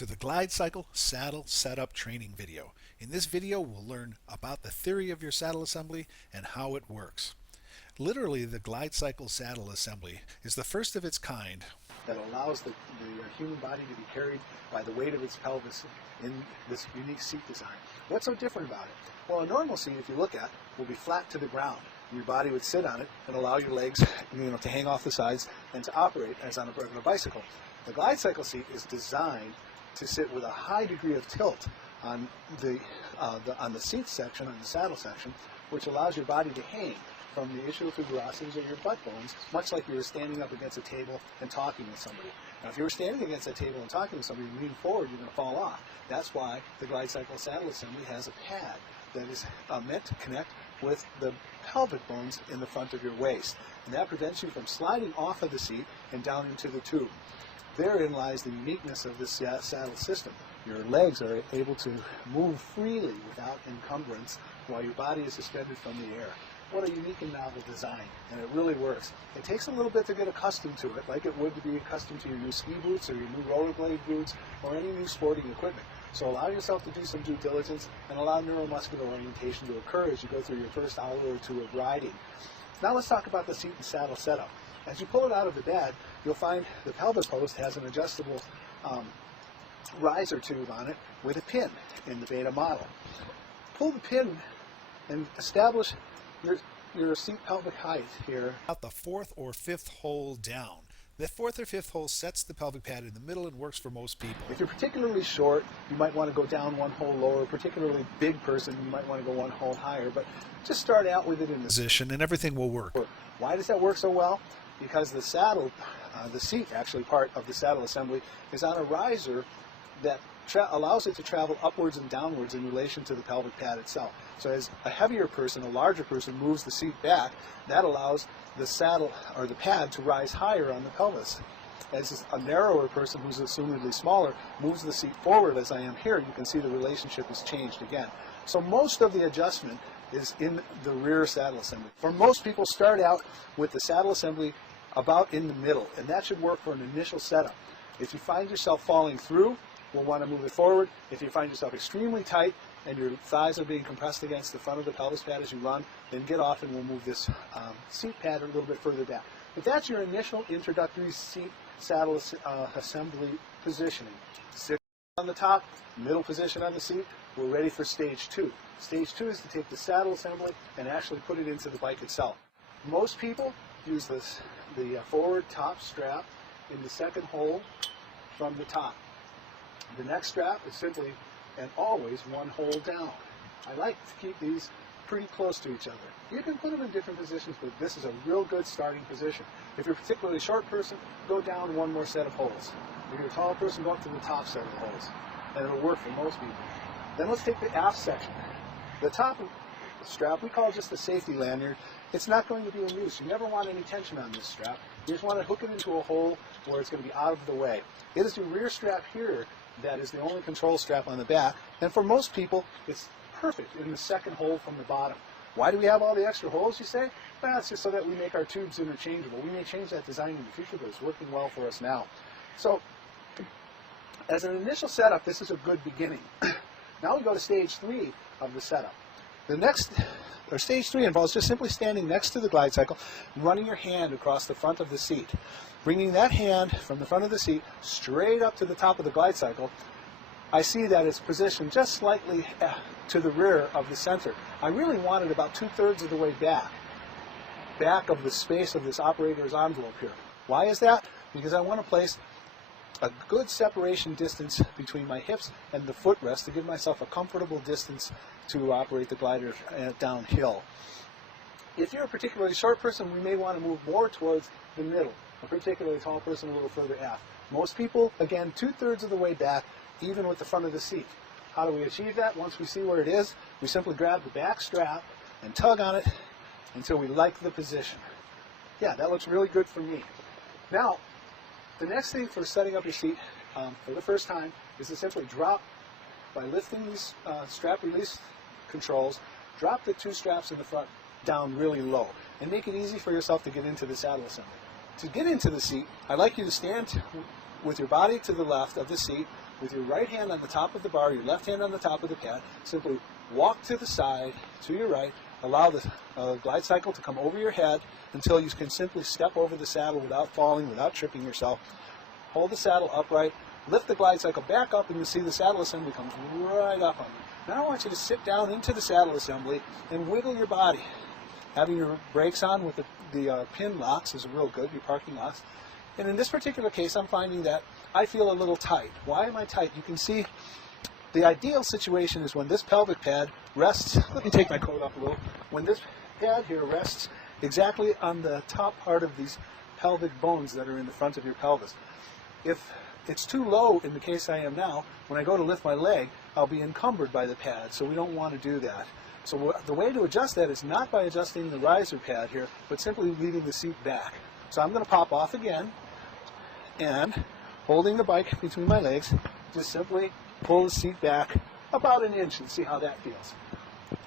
to the GlideCycle Saddle Setup Training video. In this video, we'll learn about the theory of your saddle assembly and how it works. Literally, the GlideCycle Saddle Assembly is the first of its kind that allows the human body to be carried by the weight of its pelvis in this unique seat design. What's so different about it? Well, a normal seat, if you look at, will be flat to the ground. Your body would sit on it and allow your legs, to hang off the sides and to operate as on a regular bicycle. The GlideCycle seat is designed to sit with a high degree of tilt on the seat section, on the saddle section, which allows your body to hang from the ischial tuberosities or your butt bones, much like you were standing up against a table and talking with somebody. Now, if you were standing against that table and talking with somebody, you lean forward, you're going to fall off. That's why the GlideCycle Saddle Assembly has a pad that is meant to connect with the pelvic bones in the front of your waist. And that prevents you from sliding off of the seat and down into the tube. Therein lies the uniqueness of this saddle system. Your legs are able to move freely without encumbrance while your body is suspended from the air. What a unique and novel design, and it really works. It takes a little bit to get accustomed to it, like it would to be accustomed to your new ski boots or your new rollerblade boots or any new sporting equipment. So allow yourself to do some due diligence and allow neuromuscular orientation to occur as you go through your first hour or two of riding. Now let's talk about the seat and saddle setup. As you pull it out of the bed, you'll find the pelvic post has an adjustable riser tube on it with a pin in the beta model. Pull the pin and establish your seat pelvic height here. About the fourth or fifth hole down. The fourth or fifth hole sets the pelvic pad in the middle and works for most people. If you're particularly short, you might want to go down one hole lower. Particularly big person, you might want to go one hole higher. But just start out with it in the position and everything will work. Why does that work so well? Because the saddle, the seat actually part of the saddle assembly is on a riser that allows it to travel upwards and downwards in relation to the pelvic pad itself. So as a heavier person, a larger person moves the seat back, that allows the saddle or the pad to rise higher on the pelvis. As a narrower person who's assumedly smaller moves the seat forward, as I am here, you can see the relationship has changed again. So most of the adjustment is in the rear saddle assembly. For most people, start out with the saddle assembly about in the middle, and that should work for an initial setup. If you find yourself falling through, we'll want to move it forward. If you find yourself extremely tight and your thighs are being compressed against the front of the pelvis pad as you run, then get off and we'll move this seat pad a little bit further back. But that's your initial introductory seat saddle assembly positioning. Sit on the top, middle position on the seat. We're ready for stage two. Stage two is to take the saddle assembly and actually put it into the bike itself. Most people use the forward top strap in the second hole from the top. The next strap is simply and always one hole down. I like to keep these pretty close to each other. You can put them in different positions, but this is a real good starting position. If you're a particularly short person, go down one more set of holes. If you're a tall person, go up to the top set of holes. And it'll work for most people. Then let's take the aft section. The top of the strap, we call just the safety lanyard. It's not going to be in use. You never want any tension on this strap. You just want to hook it into a hole where it's going to be out of the way. It is the rear strap here that is the only control strap on the back, and for most people, it's perfect in the second hole from the bottom. Why do we have all the extra holes, you say? Well, it's just so that we make our tubes interchangeable. We may change that design in the future, but it's working well for us now. So, as an initial setup, this is a good beginning. Now we go to stage three of the setup. Stage three involves just simply standing next to the GlideCycle, running your hand across the front of the seat. Bringing that hand from the front of the seat straight up to the top of the GlideCycle, I see that it's positioned just slightly to the rear of the center. I really want it about 2/3 of the way back of the space of this operator's envelope here. Why is that? Because I want to place a good separation distance between my hips and the footrest to give myself a comfortable distance to operate the glider downhill. If you're a particularly short person, we may want to move more towards the middle. A particularly tall person a little further aft. Most people, again, 2/3 of the way back, even with the front of the seat. How do we achieve that? Once we see where it is, we simply grab the back strap and tug on it until we like the position. Yeah, that looks really good for me. Now, the next thing for setting up your seat for the first time is to simply drop, by lifting these strap release controls, drop the two straps in the front down really low and make it easy for yourself to get into the saddle assembly. To get into the seat, I'd like you to stand with your body to the left of the seat, with your right hand on the top of the bar, your left hand on the top of the pad. Simply walk to the side, to your right, allow the GlideCycle to come over your head until you can simply step over the saddle without falling, without tripping yourself. Hold the saddle upright, lift the GlideCycle back up, and you'll see the saddle assembly comes right up on you. Now I want you to sit down into the saddle assembly and wiggle your body. Having your brakes on with the pin locks is real good, your parking locks. And in this particular case, I'm finding that I feel a little tight. Why am I tight? You can see the ideal situation is when this pelvic pad rests, let me take my coat off a little, when this pad here rests exactly on the top part of these pelvic bones that are in the front of your pelvis. If it's too low in the case I am now, when I go to lift my leg, I'll be encumbered by the pad, so we don't want to do that. So the way to adjust that is not by adjusting the riser pad here, but simply leaving the seat back. So I'm going to pop off again, and holding the bike between my legs, just simply pull the seat back about an inch and see how that feels.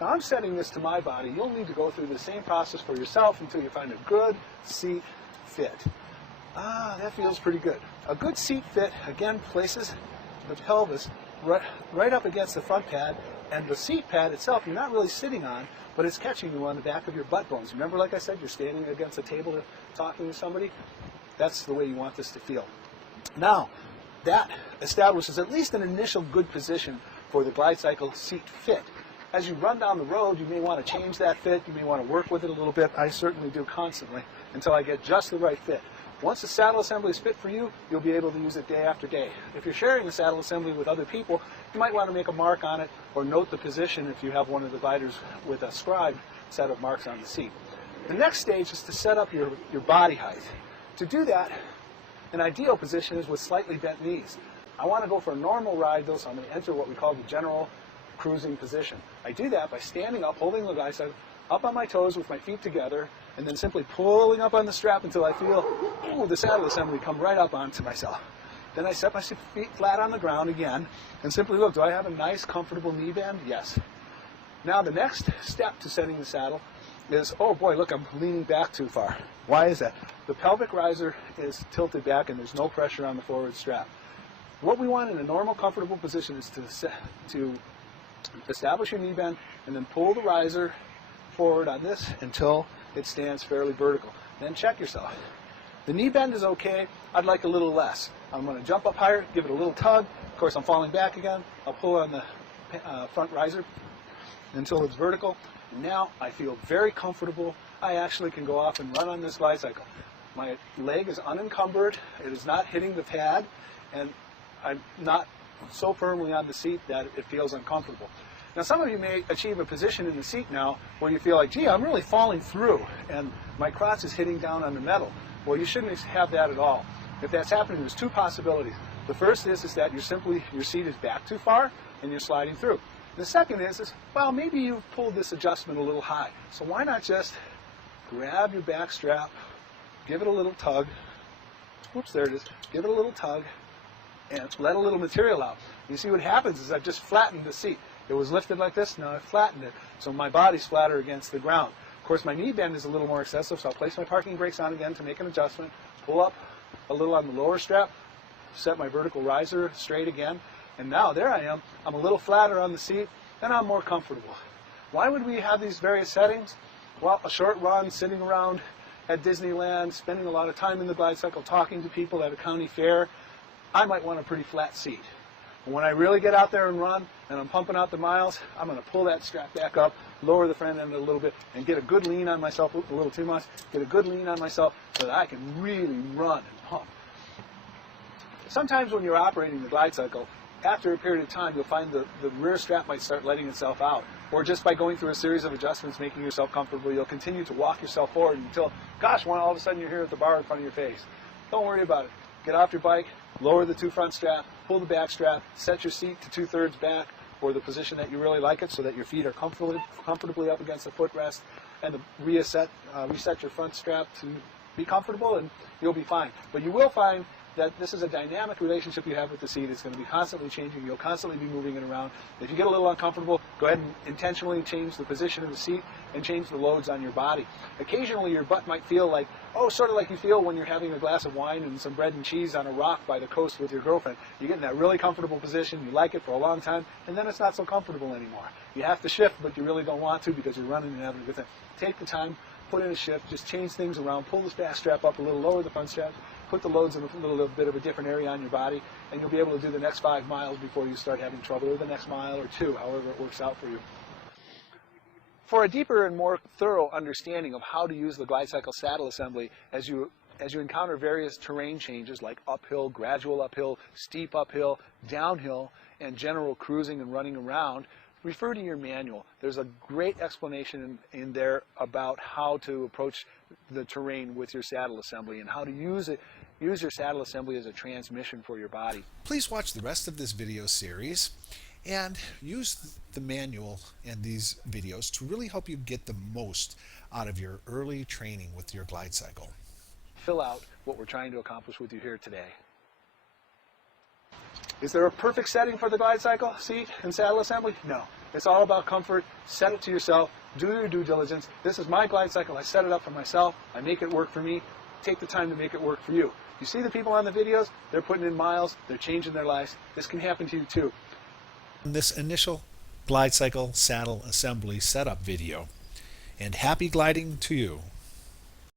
Now I'm setting this to my body. You'll need to go through the same process for yourself until you find a good seat fit. That feels pretty good. A good seat fit, again, places the pelvis right up against the front pad, and the seat pad itself you're not really sitting on, but it's catching you on the back of your butt bones. Remember, like I said, you're standing against a table talking to somebody? That's the way you want this to feel. Now, that establishes at least an initial good position for the GlideCycle seat fit. As you run down the road, you may want to change that fit, you may want to work with it a little bit. I certainly do constantly until I get just the right fit. Once the saddle assembly is fit for you, you'll be able to use it day after day. If you're sharing the saddle assembly with other people, you might want to make a mark on it or note the position if you have one of the gliders with a scribed set of marks on the seat. The next stage is to set up your body height. To do that, an ideal position is with slightly bent knees. I want to go for a normal ride though, so I'm going to enter what we call the general cruising position. I do that by standing up, holding the GlideCycle up on my toes with my feet together, and then simply pulling up on the strap until I feel the saddle assembly come right up onto myself. Then I set my feet flat on the ground again and simply look, do I have a nice comfortable knee bend? Yes. Now the next step to setting the saddle is, oh boy, look, I'm leaning back too far. Why is that? The pelvic riser is tilted back and there's no pressure on the forward strap. What we want in a normal comfortable position is to establish your knee bend and then pull the riser forward on this until it stands fairly vertical. Then check yourself. The knee bend is okay. I'd like a little less. I'm going to jump up higher, give it a little tug. Of course, I'm falling back again. I'll pull on the front riser until it's vertical. Now I feel very comfortable. I actually can go off and run on this GlideCycle. My leg is unencumbered. It is not hitting the pad, and I'm not so firmly on the seat that it feels uncomfortable. Now, some of you may achieve a position in the seat now where you feel like, gee, I'm really falling through, and my crotch is hitting down on the metal. Well, you shouldn't have that at all. If that's happening, there's two possibilities. The first is that your seat is back too far, and you're sliding through. The second is, well, maybe you've pulled this adjustment a little high. So why not just grab your back strap, give it a little tug. Whoops, there it is. Give it a little tug, and let a little material out. You see what happens is I've just flattened the seat. It was lifted like this, now I've flattened it, so my body's flatter against the ground. Of course, my knee bend is a little more excessive, so I'll place my parking brakes on again to make an adjustment, pull up a little on the lower strap, set my vertical riser straight again, and now there I am. I'm a little flatter on the seat, and I'm more comfortable. Why would we have these various settings? Well, a short run, sitting around at Disneyland, spending a lot of time in the GlideCycle, talking to people at a county fair, I might want a pretty flat seat. When I really get out there and run, and I'm pumping out the miles, I'm going to pull that strap back up, lower the front end a little bit, and get a good lean on myself, a little too much, get a good lean on myself so that I can really run and pump. Sometimes when you're operating the GlideCycle, after a period of time, you'll find the rear strap might start letting itself out. Or just by going through a series of adjustments, making yourself comfortable, you'll continue to walk yourself forward until, gosh, all of a sudden you're here at the bar in front of your face. Don't worry about it. Get off your bike, lower the two front strap, pull the back strap, set your seat to 2/3 back for the position that you really like it so that your feet are comfortably up against the footrest, and reset your front strap to be comfortable, and you'll be fine. But you will find that this is a dynamic relationship you have with the seat. It's going to be constantly changing. You'll constantly be moving it around. If you get a little uncomfortable, go ahead and intentionally change the position of the seat and change the loads on your body. Occasionally your butt might feel like, sort of like you feel when you're having a glass of wine and some bread and cheese on a rock by the coast with your girlfriend. You get in that really comfortable position, you like it for a long time, and then it's not so comfortable anymore. You have to shift, but you really don't want to because you're running and having a good time. Take the time, put in a shift, just change things around, pull the back strap up a little, lower the front strap, put the loads in a little bit of a different area on your body, and you'll be able to do the next 5 miles before you start having trouble, or the next mile or 2, however it works out for you. For a deeper and more thorough understanding of how to use the GlideCycle saddle assembly as you encounter various terrain changes like uphill, gradual uphill, steep uphill, downhill, and general cruising and running around, refer to your manual. There's a great explanation in there about how to approach the terrain with your saddle assembly and how to use your saddle assembly as a transmission for your body. Please watch the rest of this video series and use the manual and these videos to really help you get the most out of your early training with your GlideCycle. Fill out what we're trying to accomplish with you here today. Is there a perfect setting for the GlideCycle seat and saddle assembly? No. It's all about comfort. Set it to yourself. Do your due diligence. This is my GlideCycle. I set it up for myself. I make it work for me. Take the time to make it work for you. You see the people on the videos? They're putting in miles. They're changing their lives. This can happen to you too. This initial GlideCycle saddle assembly setup video. And happy gliding to you.